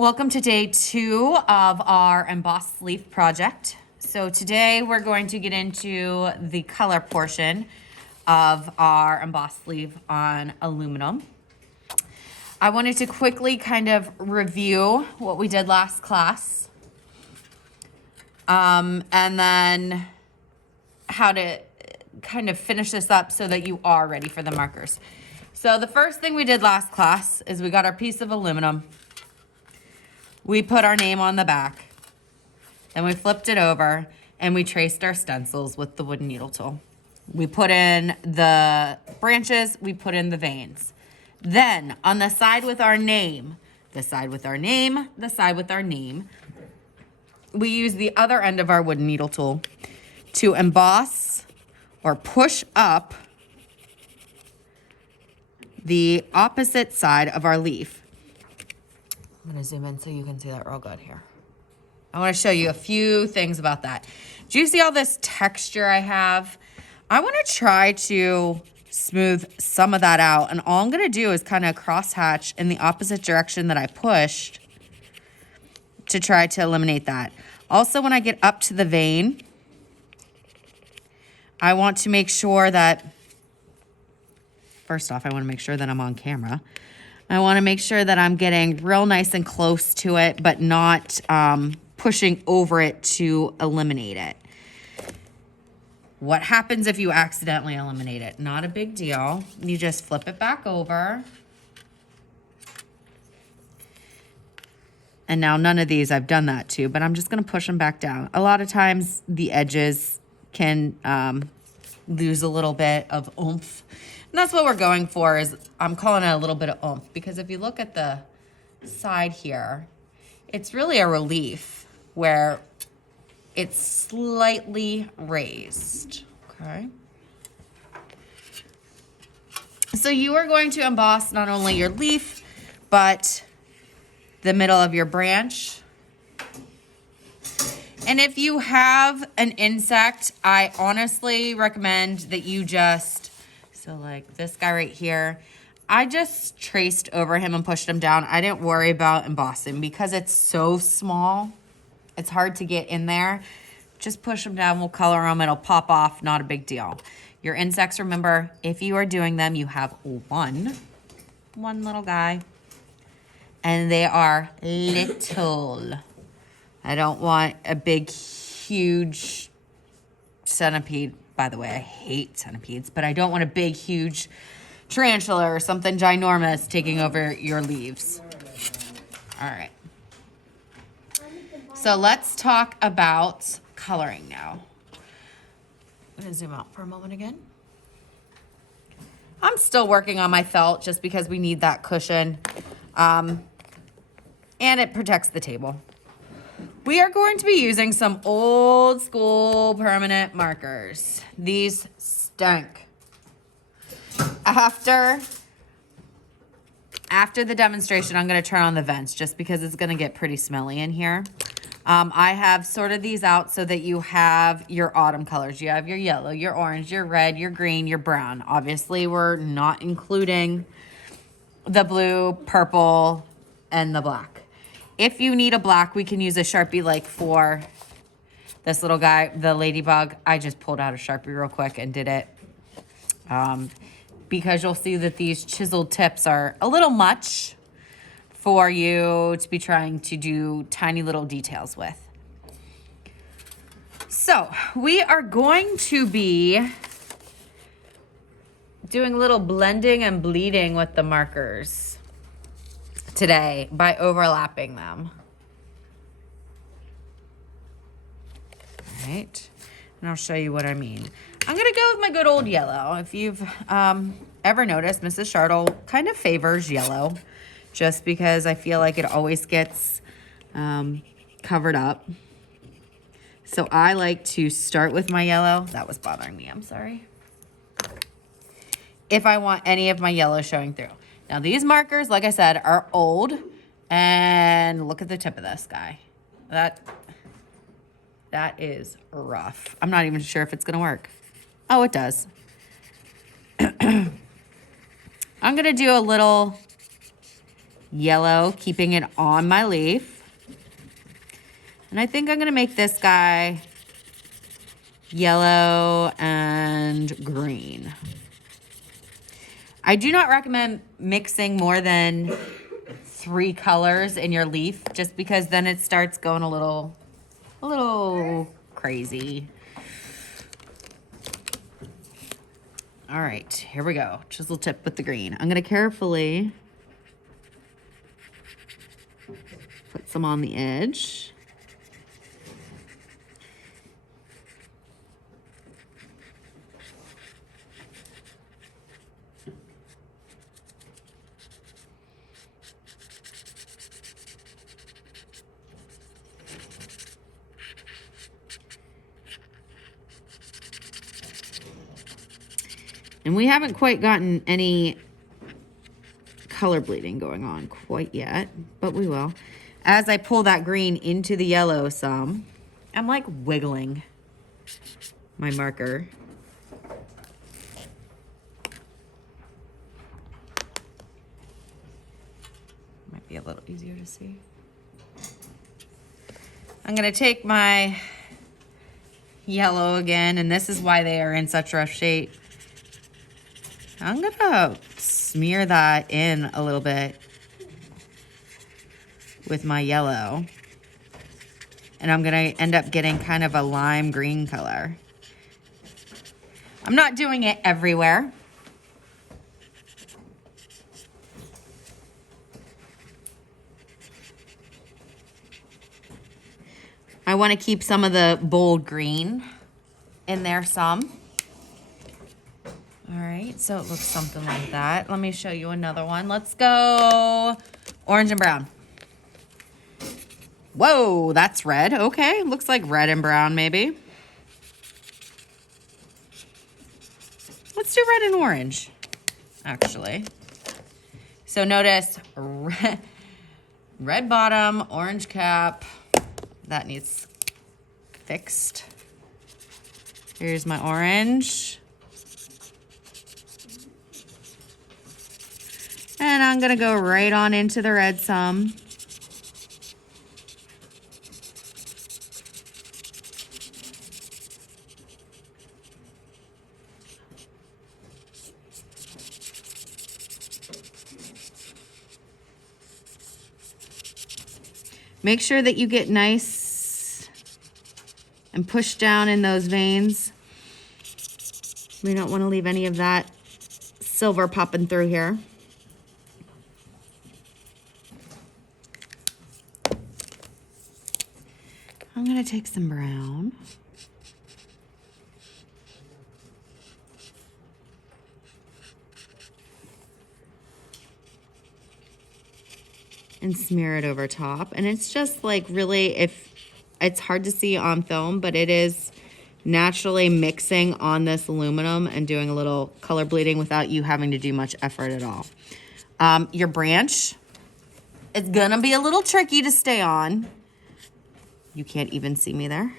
Welcome to day 2 of our embossed leaf project. So today we're going to get into the color portion of our embossed leaf on aluminum. I wanted to quickly kind of review what we did last class, and then how to kind of finish this up so that you are ready for the markers. So the first thing we did last class is we got our piece of aluminum. We put our name on the back, then we flipped it over and we traced our stencils with the wooden needle tool. We put in the branches, we put in the veins. Then on the side with our name, the side with our name, the side with our name, we use the other end of our wooden needle tool to emboss or push up the opposite side of our leaf. I'm gonna zoom in so you can see that real good here. I wanna show you a few things about that. Do you see all this texture I have? I wanna try to smooth some of that out, and all I'm gonna do is kind of cross-hatch in the opposite direction that I pushed to try to eliminate that. Also, when I get up to the vein, I want to make sure that, first off, I wanna make sure that I'm on camera. I want to make sure that I'm getting real nice and close to it, but not pushing over it to eliminate it. What happens if you accidentally eliminate it? Not a big deal. You just flip it back over. And now none of these I've done that to, but I'm just going to push them back down. A lot of times the edges can lose a little bit of oomph. And that's what we're going for, is I'm calling it a little bit of oomph, because if you look at the side here, it's really a relief where it's slightly raised, okay? So you are going to emboss not only your leaf, but the middle of your branch. And if you have an insect, I honestly recommend that you just, so like this guy right here, I just traced over him and pushed him down. I didn't worry about embossing because it's so small. It's hard to get in there. Just push them down, we'll color them, it'll pop off, not a big deal. Your insects, remember, if you are doing them, you have one little guy, and they are little. I don't want a big, huge centipede. By the way, I hate centipedes, but I don't want a big, huge tarantula or something ginormous taking over your leaves. All right. So let's talk about coloring now. I'm gonna zoom out for a moment again. I'm still working on my felt just because we need that cushion, and it protects the table. We are going to be using some old school permanent markers. These stink. After the demonstration, I'm gonna turn on the vents just because it's gonna get pretty smelly in here. I have sorted these out so that you have your autumn colors. You have your yellow, your orange, your red, your green, your brown. Obviously, we're not including the blue, purple, and the black. If you need a black, we can use a Sharpie like for this little guy, the ladybug. I just pulled out a Sharpie real quick and did it. Because you'll see that these chiseled tips are a little much for you to be trying to do tiny little details with. So we are going to be doing a little blending and bleeding with the markers today by overlapping them. All right, and I'll show you what I mean. I'm gonna go with my good old yellow. If you've ever noticed, Mrs. Shartle kind of favors yellow just because I feel like it always gets covered up. So I like to start with my yellow. That was bothering me, I'm sorry. If I want any of my yellow showing through. Now these markers, like I said, are old, and look at the tip of this guy. That is rough. I'm not even sure if it's gonna work. Oh, it does. I'm gonna do a little yellow, keeping it on my leaf. And I think I'm gonna make this guy yellow and green. I do not recommend mixing more than 3 colors in your leaf, just because then it starts going a little crazy. All right, here we go. Chisel tip with the green. I'm gonna carefully put some on the edge. And we haven't quite gotten any color bleeding going on quite yet, but we will. As I pull that green into the yellow some, I'm like wiggling my marker. Might be a little easier to see. I'm gonna take my yellow again, and this is why they are in such rough shape. I'm gonna smear that in a little bit with my yellow. And I'm gonna end up getting kind of a lime green color. I'm not doing it everywhere. I wanna keep some of the bold green in there some. All right, so it looks something like that. Let me show you another one. Let's go orange and brown. Whoa, that's red. Okay, looks like red and brown maybe. Let's do red and orange, actually. So notice red bottom, orange cap. That needs fixed. Here's my orange. And I'm gonna go right on into the red some. Make sure that you get nice and push down in those veins. We don't want to leave any of that silver popping through here. I'm gonna take some brown. And smear it over top. And it's just like really, if it's hard to see on film, but it is naturally mixing on this aluminum and doing a little color bleeding without you having to do much effort at all. Your branch, it's gonna be a little tricky to stay on. You can't even see me there.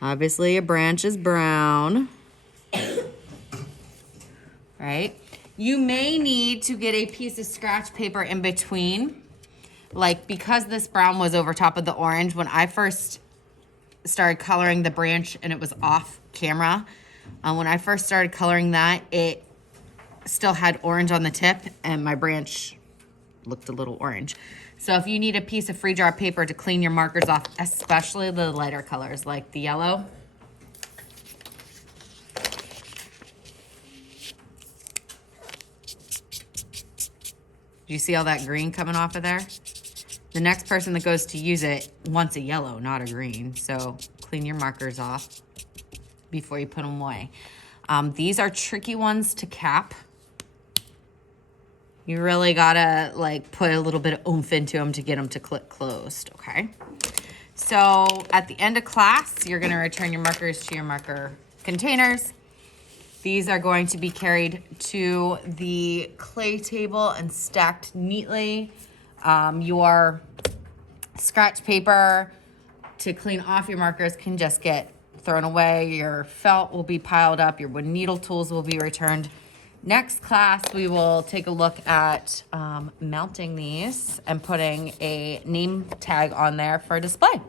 Obviously, your branch is brown. Right? You may need to get a piece of scratch paper in between. Like, because this brown was over top of the orange, when I first started coloring the branch and it was off camera, when I first started coloring that, it still had orange on the tip and my branch looked a little orange. So if you need a piece of free jar paper to clean your markers off, especially the lighter colors like the yellow, do you see all that green coming off of there? The next person that goes to use it wants a yellow, not a green. So clean your markers off before you put them away. These are tricky ones to cap. You really gotta like put a little bit of oomph into them to get them to click closed, okay? So at the end of class, you're gonna return your markers to your marker containers. These are going to be carried to the clay table and stacked neatly. Your scratch paper to clean off your markers can just get thrown away. Your felt will be piled up. Your wood needle tools will be returned. Next class, we will take a look at mounting these and putting a name tag on there for display.